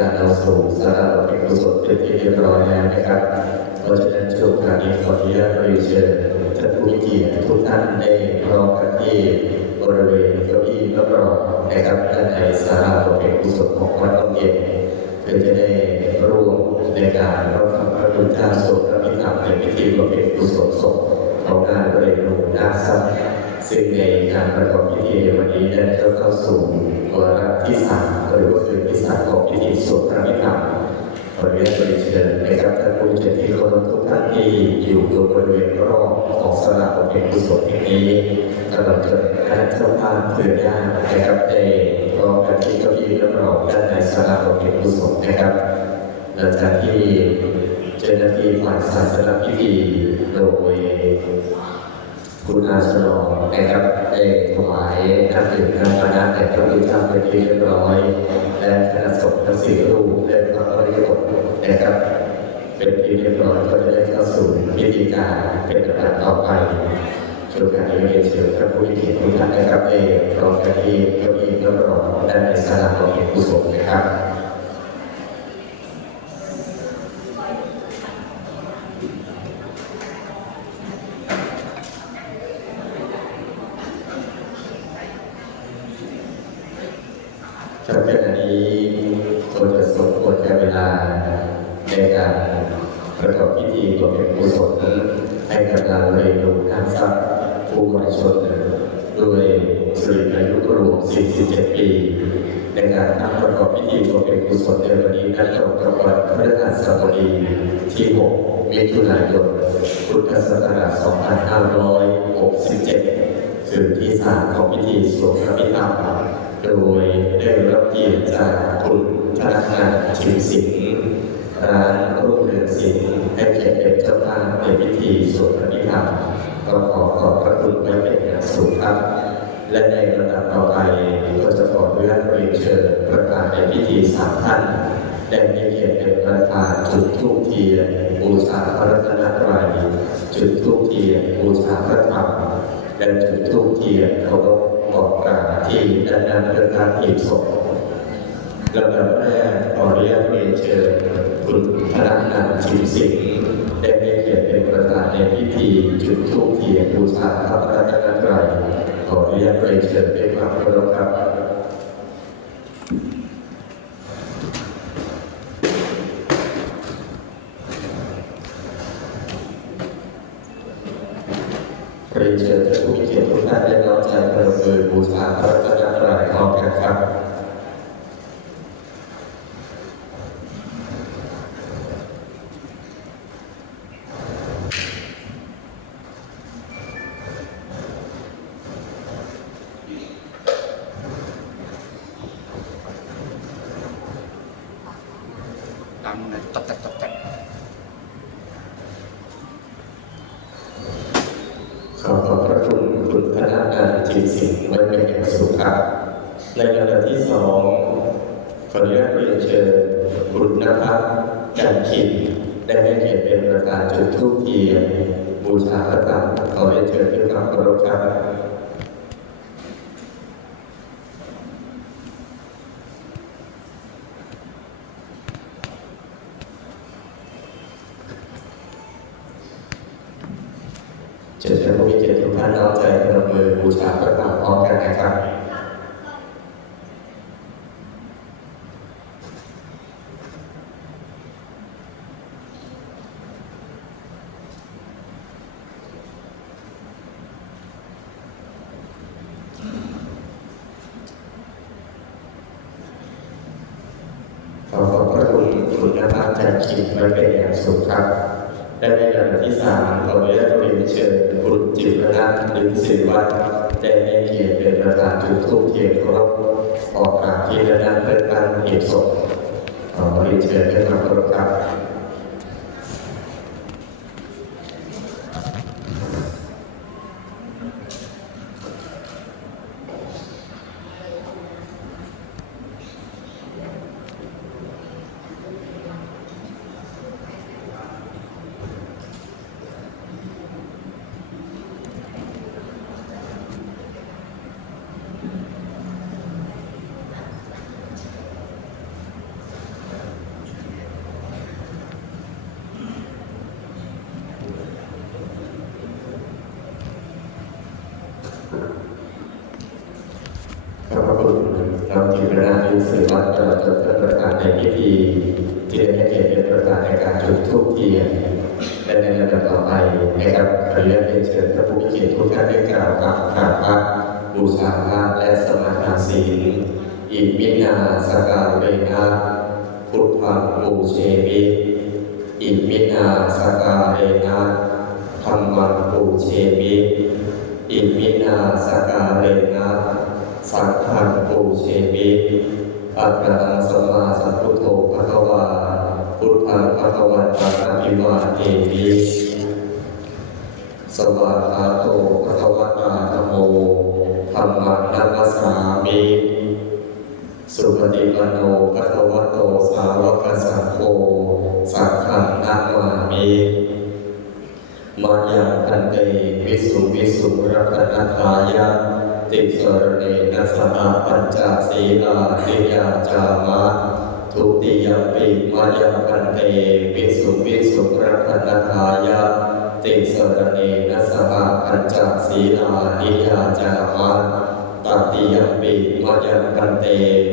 การเราสู่สาระบำเพ็ญกุศลเป็นที่เรียบร้อยแล้วนะครับ เพราะฉะนั้นช่วงการนี้ขออนุญาตเรียนเชิญท่านผู้เกียรติทุกท่านได้พร้อมกันที่บริเวณเก้าอี้รับรองนะครับด้านในสาระบเพ็ญกุศลของวัดต้องเย็นเพื่อจะได้ร่วมในการรับฟังพระพุทธสวดพระพิธรรมในพิธีบำเพ็ญกุศลศพของนายบริณูนาคสัตย์ ซึ่งในการประกอบพิธีวันนี้นั้เข้าสู่วาระที่สามหรือว่าคืนที่สามของพิธีสวดพระพิธรรมขออนุญาตเรียนเชิญนะครับท่านผู้จัดที่เคารพทุกท่านที่อยู่โดยบริเวณรอบของสนามบำเพ็ญกุศลแห่งนี้กำลังจะคณะเจ้าภาพเพื่อนญาตินะครับได้รอกันที่เก้าอี้รับรองด้านในสนามบำเพ็ญกุศลนะครับหลังจากที่เจ้าหน้าที่ฝ่ายศาสนพิธีโดย คุณอาสนองนะครับได้ถวายน้ำดื่มน้ำปานะแด่พระพุทธเจ้าเป็นที่เรียบร้อย และคณะสงฆ์ทั้งสี่รูปได้ทำปริยบทนะครับเป็นที่เรียบร้อยก็จะได้เข้าสู่พิธีการเป็นประการต่อไปช่วงการเรียนเชิญพระผู้มีเกียรติทุกท่านนะครับได้รองกันที่เก้าอี้รับรองด้านในศาลาของเอกกุศลนะครับขณะนี้ควรจะสมควรแก่เวลาในการประกอบ พิธีบำเพ็ญกุศลให้กับนางเรนูทางทรัพย์ผู้บริสุทธิ์ด้วยสิริอายุรวม47 ปี ในการทำประกอบพิธีบำเพ็ญกุศลในวันนี้นัดตรงกับวันพฤหัสบดีที่ 6 มิถุนายน พุทธศักราช 2567คือที่สามของพิธีสวดพระพิธรรมโดยได้รับเกียรติจากคุณธนาคารชิมสิงร้านรุ่งเรืองสิง ห์ให้เกียรติเป็นเจ้าภาพในพิธีสวดพระพิธรรมก็ขอขอบพระคุณไว้เป็นอย่างสูงครับ และในลำดับต่อไปก็จะขออนุญาตเรียนเชิญประธานในพิธีสามท่านได้ให้เกียรติเป็นประธานจุดธูปเทียนบูชาพระรัตนตรัยจุดธูปเทียนบูชาพระธรรมและจุดธูปเทียนเขาก็บอกกล่าวที่ด้านหน้าเพื่อการหีบศพลำดับแรกขออนุญาตเรียนเชิญ คุณธนาคารชิมสิงห์ได้ให้เกียรติเป็นประธานในพิธีจุดธูปเทียนบูชาพระรัตนตรัยขออนุญาตเรียนเชิญด้วยความเคารพครับเรียนเชิญท่านผู้เกียรติทุกท่านได้น้อมใจประมือบูชาพระรัตนตรัยพร้อมกันครับ ดังเลยตกแตกตกแตกขอขอบพระคุณคุณธนาคารจิตสิงห์ไว้เป็นอย่างสูงครับ ในลำดับที่สองขออนุญาตเรียนเชิญคุณนภัสจันทินได้ให้เกียรติเป็นประธานจุดธูปเทียนบูชาพระธรรมขอเรียนเชิญด้วยความเคารพครับ เชิญท่านผู้มีเกียรติทุกท่านน้อมใจ ประมือบูชาพระธรรมพร้อมกันนะครับขอขอบพระคุณคุณนภัสจันทร์คิดไว้เป็นอย่างสูงครับ และในลำดับที่สามเราได้ตเรียนเชิญคุณจิตรนันท์ลิมศิวัฒน์ได้ให้เกียรติเป็นประธานจุดทูปเทียนครบออกกาบที่ด้านหน้าเป็นการเก็บศพเรียนเชิญด้วยความเครพครับ ข ถึงเวลาที่สื่อวัดตลอดจนเพื่อประธานในพิธีที่ได้ให้เกียรติเป็นประธานในการจุดธูปเทียนและในลำดับต่อไปนะครับขอเรียนเรียนเชิญพระผู้มีเกียรติทุกท่านได้กล่าวคำถามพระบูชาพระและสมาทานศีลอิมินาสกาเวนะพุทธังปูเชมิอิมินาสกาเวนะธรรมังปูเชมิอิมินาสกาเรนะ สังฆังปูเชมิอัตตาสัมมาสัมพุทโธภะคะวาพุทธังภะคะวันตังอภิวาเทมิสวากขาโตภะคะวตาธโมธัมมังนัมสสามิสุปฏิปันโนภะคะวะโตสาวกสังโฆสังฆังนะมามิมายังพันเตวิสุวิสุรัตนทายะ ติสรเนนัสหะปัญจศีลาทิยาจามะทุติยปิมายังพันเตวิสุวิสุรัตนทายะติสรเนนัสหะปัญจศีลาทิยาจามะตติยปิมายังพันเต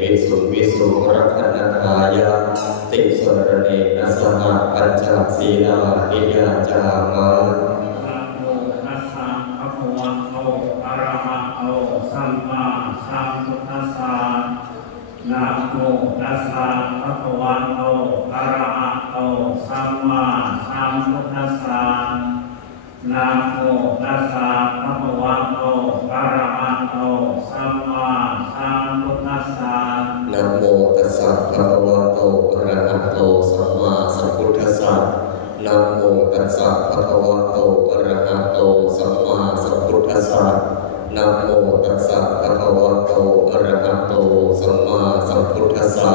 วิสุวิสุรัตนทายะติสรเนนัสหะปัญจศีลาทิยาจามะ สัมพุทธัสสะนะโมตัสสะภะคะวะโตอะระหะโตสัมมาสัมพุทธัสสะนะโมตัสสะภะคะวะโตอะระหะโตสัมมาสัมพุทธัสสะนะโมตัสสะภะคะวะโตอะระหะโตสัมมาสัมพุทธัสสะนะโมตัสสะภะคะวะโตอะระหะโตสัมมาสัมพุทธัสสะ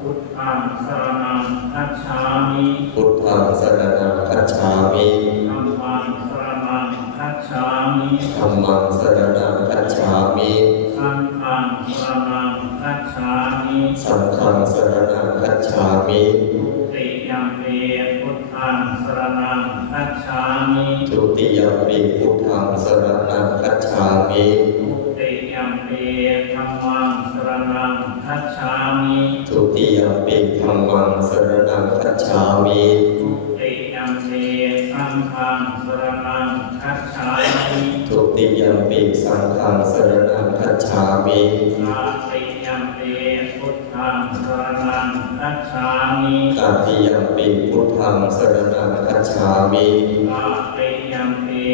พุทธังสรณังคัจฉามิพุท ธังสรณังคัจฉามิธัมมังสรณังคัจฉามิธัมมังสรณังคัจฉามิสังฆังสรณังคัจฉามิสังฆังสรณังคัจฉามิทุติยัมปีพุทธังสรณังคัจฉามิทุติยมปิพุทธังสรณังคัจฉามิทุติยัมปีธัมมังสรณังคัจฉามิทุติยมปิธรรมังสร มปิสังฆังสรณังคัจฉามิตาติยัมปีพุทธังสรณังคัจฉามิตติยมปิพุทธังสรณังคัจฉามิตาติยัมปี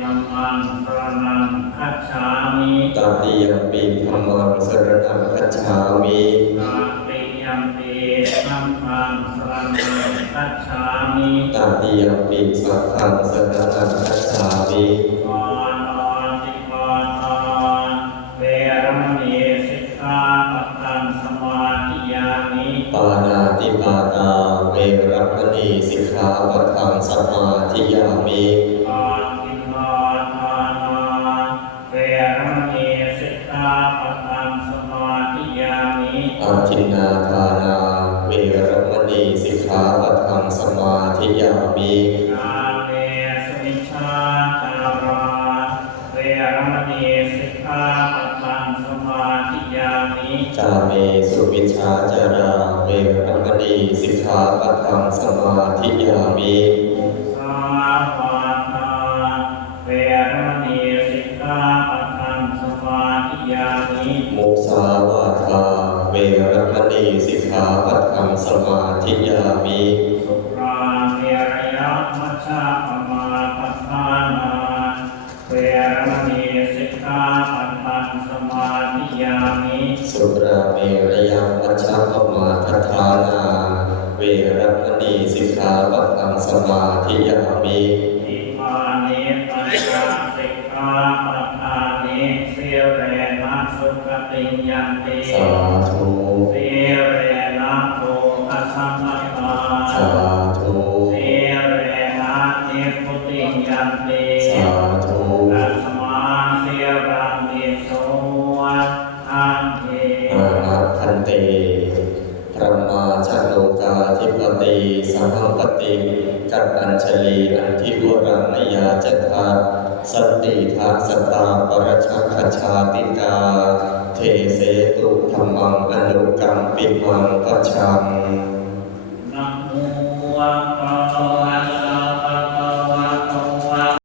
ธัมมังสรณังคัจฉามิตติยมปิธรรมังสรณังคัจฉามิตาติยัมปีสังฆังสรณังคัจฉามิตติยมปิสังฆังสรณังคัจฉามิ ตังสัมมาทิยามี สมาธิยามิสาวาทาเวรมณีสิกขาปัตตังสมาธิยามิมุสาวาทาเวรมณีสิกขาปะทังสมาธิยามิสุราเมรยมัชฌะปมาปทานาเวรมณีสิกขาปัตตังสมาธิยามิสุราเมรยมัชฌปมาท สมาธิยามิ สหปติกัตัญชลีอันทิวรังนยาจตาสนติทัสตาปรชักขชาติกา เทเสตุธรรมังอนุกรรมปิมังปชัง